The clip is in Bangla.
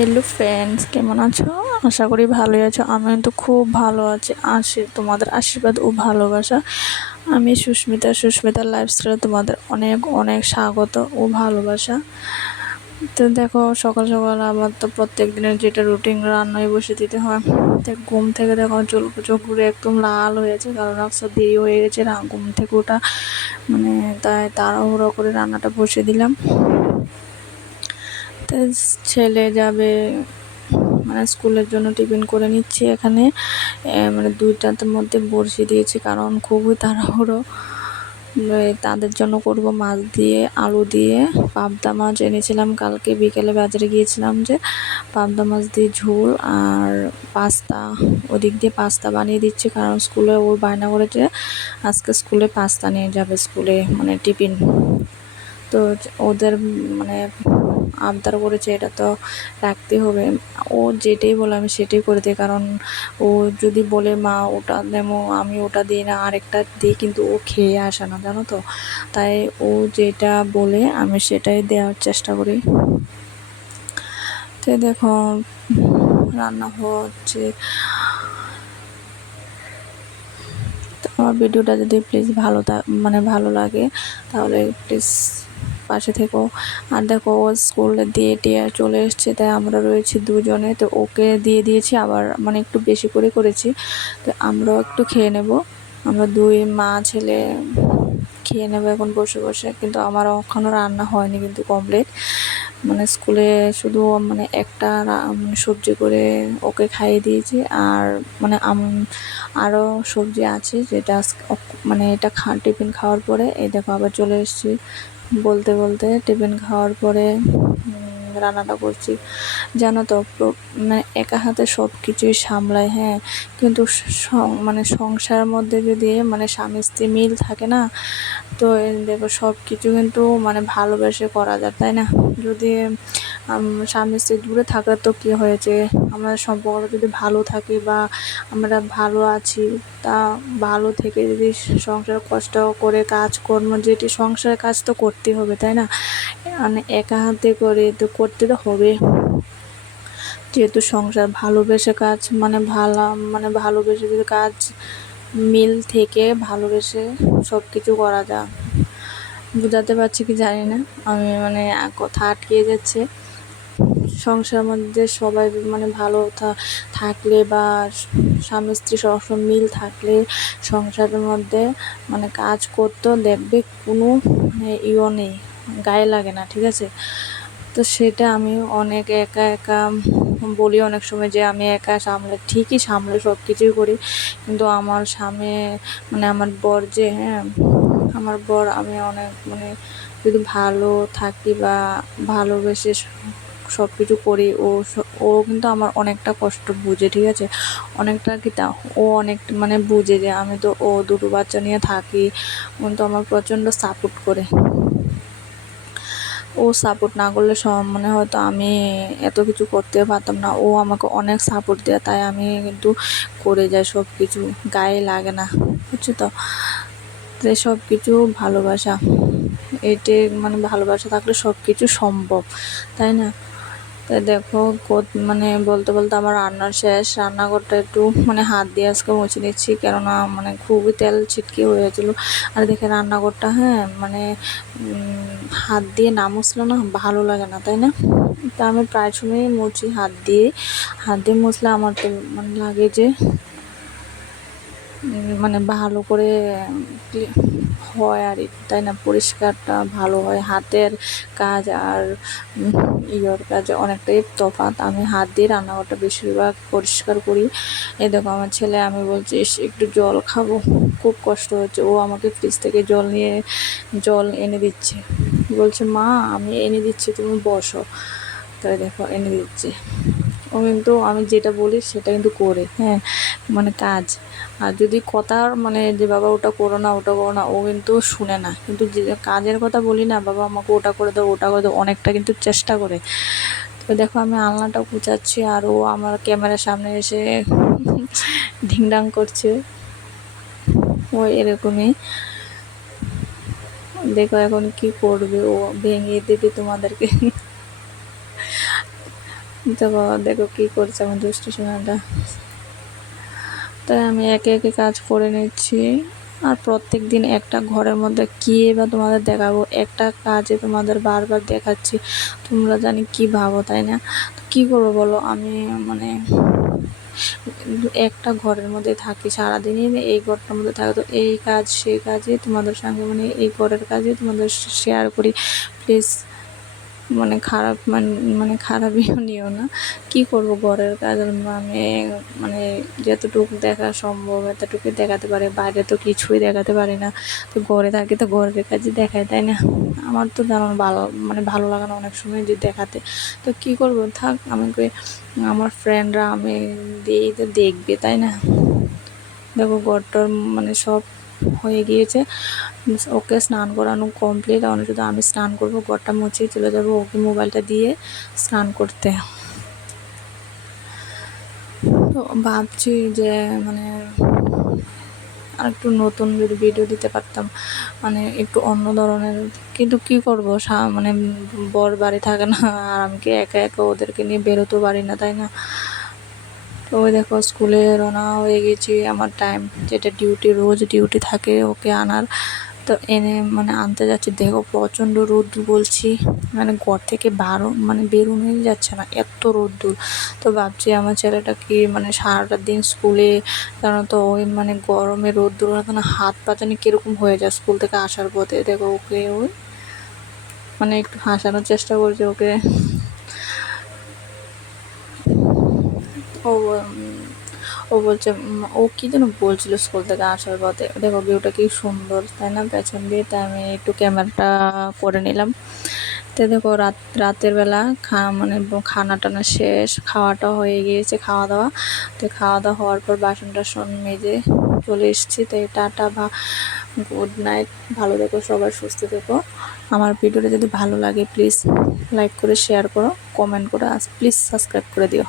হ্যালো ফ্রেন্ডস, কেমন আছো? আশা করি ভালোই আছো। আমি তো খুব ভালো আছি। তোমাদের আশীর্বাদ ও ভালোবাসা। আমি সুস্মিতার লাইফস্টাইলে তোমাদের অনেক অনেক স্বাগত ও ভালোবাসা। তো দেখো, সকাল সকাল আবার তো প্রত্যেক দিনের যেটা রুটিন, রান্নায় বসে দিতে হয়। তো ঘুম থেকে দেখো চোখ ঘুরে একদম লাল হয়েছে, কারণ আজকে দেরি হয়ে গেছে ঘুম থেকে ওটা, তাই তাড়াহুড়ো করে রান্নাটা বসে দিলাম। তো ছেলে যাবে স্কুলের জন্য টিফিন করে নিচ্ছি এখানে। 2টার মধ্যে বসিয়ে দিয়েছি, কারণ খুবই তাড়াহুড়ো। তাদের জন্য করব মাছ দিয়ে আলু দিয়ে। পাবদা মাছ এনেছিলাম কালকে বিকেলে, বাজারে গিয়েছিলাম, যে পাবদা মাছ দিয়ে ঝোল আর পাস্তা। ওদিক দিয়ে পাস্তা বানিয়ে দিচ্ছি, কারণ স্কুলে ওর বায়না করেছে আজকে স্কুলে পাস্তা নিয়ে যাবে, স্কুলে টিফিন। তো ওদের আবদার করেছে, এটা তো রাখতে হবে। ও যেটাই বলে আমি সেটাই করে দিই, কারণ ও যদি বলে মা ওটা দেবো, আমি ওটা দিই না, আরেকটা দিই, কিন্তু ও খেয়ে আসে না, জানো তো। তাই ও যেটা বলে আমি সেটাই দেওয়ার চেষ্টা করি। তো দেখো, রান্না হচ্ছে। তো আমার ভিডিওটা যদি প্লিজ ভালো লাগে, তাহলে প্লিজ পাশে থেকো। আর দেখো, ও স্কুলে দিয়ে টিয়ে চলে এসছে, তাই আমরা রয়েছি দুজনে। তো ওকে দিয়ে দিয়েছি, আবার একটু বেশি করে করেছি। তো আমরাও একটু খেয়ে নেব, আমরা দুই মা ছেলে খেয়ে নেবো এখন বসে বসে। কিন্তু আমার এখনও রান্না হয়নি, কিন্তু কমপ্লিট। স্কুলে শুধু একটা সবজি করে ওকে খাইয়ে দিয়েছি, আর আরও সবজি আছে, যেটা এটা টিফিন খাওয়ার পরে এই দেখো আবার চলে এসেছি। বলতে বলতে টিফিন খাওয়ার পরে রান্নাটা করছি। জানো তো, একা হাতে সব কিছুই সামলায়, হ্যাঁ, কিন্তু সংসারের মধ্যে যদি স্বামী স্ত্রী মিল থাকে না, তো দেখো সব কিছু কিন্তু ভালোবেসে করা যায়, তাই না? যদি স্বামী স্ত্রী দূরে থাকে তো কি হয়েছে, আমাদের সম্পর্ক যদি ভালো থাকে বা আমরা ভালো আছি, তা ভালো থেকে যদি সংসার কষ্ট করে কাজকর্ম, যেটি সংসারের কাজ তো করতে হবে, তাই না? একা হাতে করে তো করতে তো হবে, যেহেতু সংসার। ভালোবেসে কাজ ভালোবেসে যদি কাজ মিল থেকে ভালোবেসে সব কিছু করা যায়। বুঝাতে পারছি কি জানি না, আমি কথা আটকে যাচ্ছে। সংসারের মধ্যে সবাই ভালো থাকলে বা স্বামী স্ত্রী সবসময় মিল থাকলে সংসারের মধ্যে কাজ করতেও দেখবে কোনো নেই, গায়ে লাগে না, ঠিক আছে? তো সেটা আমি অনেক একা বলি অনেক সময়, যে আমি একা ঠিকই সামলে সব কিছুই করি, কিন্তু আমার স্বামী আমার বর, যে হ্যাঁ আমার বর, আমি অনেক যদি ভালো থাকি বা ভালোবেসে সব কিছু করি, ও কিন্তু আমার অনেকটা কষ্ট বুঝে, ঠিক আছে? অনেকটা কি তা ও অনেক বুঝে, যে আমি তো ও দুটো বাচ্চা নিয়ে থাকি, কিন্তু আমার প্রচণ্ড সাপোর্ট করে। ও সাপোর্ট না করলে হয়তো আমি এত কিছু করতে পারতাম না। ও আমাকে অনেক সাপোর্ট দেয়, তাই আমি কিন্তু করে যাই সব কিছু, গায়ে লাগে না, বুঝছো তো? তাই সব কিছু ভালোবাসা, এতে ভালোবাসা থাকলে সব কিছু সম্ভব, তাই না? তাই দেখো, বলতে বলতে আমার রান্নার শেষ। রান্নাঘরটা একটু হাত দিয়ে আজকে মুছে নিচ্ছি, কেননা খুবই তেল ছিটকে হয়েছিল। আর দেখে রান্নাঘরটা, হ্যাঁ, হাত দিয়ে না মুছলে না ভালো লাগে না, তাই না? তা আমি প্রায় সময়ই মুছি হাত দিয়ে। মুছলে আমার তো লাগে যে ভালো করে হয়, আর তাই না, পরিষ্কারটা ভালো হয়। হাতের কাজ আর ইয়ের কাজ অনেকটাই তফাৎ। আমি হাত দিয়ে রান্নাঘরটা বেশিরভাগ পরিষ্কার করি। এই দেখো আমার ছেলে, আমি বলছি একটু জল খাবো, খুব কষ্ট হচ্ছে। ও আমাকে ফ্রিজ থেকে জল এনে দিচ্ছে, বলছে মা আমি এনে দিচ্ছি, তুমি বসো। তাই দেখো এনে দিচ্ছে। ও কিন্তু আমি যেটা বলি সেটা কিন্তু করে, হ্যাঁ, কাজ। আর যদি কথা যে বাবা ওটা করো না, ওটা করো না, ও কিন্তু শুনে না। কিন্তু যে কাজের কথা বলি না, বাবা আমাকে ওটা করে দাও, ওটা করে দাও, অনেকটা কিন্তু চেষ্টা করে। তো দেখো আমি আলনাটা গুছাচ্ছি, আর ও আমার ক্যামেরার সামনে এসে ঢিংডাং করছে। ও এরকমই, দেখো এখন কি করবে, ও ভেঙে দেবে তোমাদেরকে। দেখো দেখো কী করছে আমার দুষ্টু সোনাটা। তাই আমি একে একে কাজ করে নিচ্ছি। আর প্রত্যেক দিন একটা ঘরের মধ্যে কী বা তোমাদের দেখাবো, একটা কাজে তোমাদের বারবার দেখাচ্ছি, তোমরা জানি কি ভাবো, তাই না? তো কী করবো বলো, আমি মানে একটা ঘরের মধ্যে থাকি সারাদিনই, এই ঘরটার মধ্যে থাকি, তো এই কাজ সেই কাজে তোমাদের সঙ্গে মানে এই ঘরের কাজে তোমাদের শেয়ার করি। প্লিজ মানে খারাপ মানে খারাপইও নিও না। কি করব, ঘরের কাজ আমি মানে যতটুকু দেখা সম্ভব এতটুকুই দেখাতে পারি, বাইরে তো কিছুই দেখাতে পারি না। তো ঘরে থাকি তো ঘরের কাজই দেখাই, তাই না? আমার তো জানো ভালো মানে ভালো লাগে না অনেক সময় যে দেখাতে। তো কি করব, থাক আমাকে আমার ফ্রেন্ডরা আমি দিয়েই তো দেখবে, তাই না? দেখো ঘরটার মানে সব হয়ে গিয়েছে, ওকে স্নান করানো কমপ্লিট, এখন শুধু আমি স্নান করব, ঘরটা মুছে চলে যাব ওকে মোবাইলটা দিয়ে স্নান করতে। তো ভাবছি যে মানে আর একটু নতুন যদি ভিডিও দিতে পারতাম, মানে একটু অন্য ধরনের, কিন্তু কি করব মানে বর বাড়ি থাকে না, আর আমি কি একা একা ওদেরকে নিয়ে বেরোতেও পারি না, তাই না? তো ওই দেখো স্কুলে রওনা হয়ে গেছি, আমার টাইম যেটা ডিউটি, রোজ ডিউটি থাকে ওকে আনার, তো এনে মানে আনতে যাচ্ছি, দেখো প্রচণ্ড রোদ্দুর বলছি, মানে ঘর থেকে মানে বেরোনোই যাচ্ছে না, এত রোদ্দুর। তো ভাবছি আমার ছেলেটা কি মানে সারাটা দিন স্কুলে, জানো তো ওই মানে গরমে রোদ্দুর না হাত পা জানি কীরকম হয়ে যায় স্কুল থেকে আসার পথে। দেখো ওকে ওই মানে একটু হাসানোর চেষ্টা করছে ওকে। ও ও বলছে ও কী যেন বলছিল স্কুল থেকে আসার পথে, দেখো ভিউটা কি সুন্দর, তাই না, পেছন দিয়ে। তাই আমি একটু ক্যামেরাটা করে নিলাম। তো দেখো রাতের বেলা মানে খানা টানা শেষ, খাওয়াটা হয়ে গিয়েছে, খাওয়া দাওয়া। তো খাওয়া দাওয়া হওয়ার পর বাসন টাসন মেজে চলে এসেছি। তো টাটা বা গুড নাইট, ভালো থেকো সবাই, সুস্থ থেকো। আমার ভিডিওটা যদি ভালো লাগে প্লিজ লাইক করে শেয়ার করো, কমেন্ট করো, আর প্লিজ সাবস্ক্রাইব করে দিও।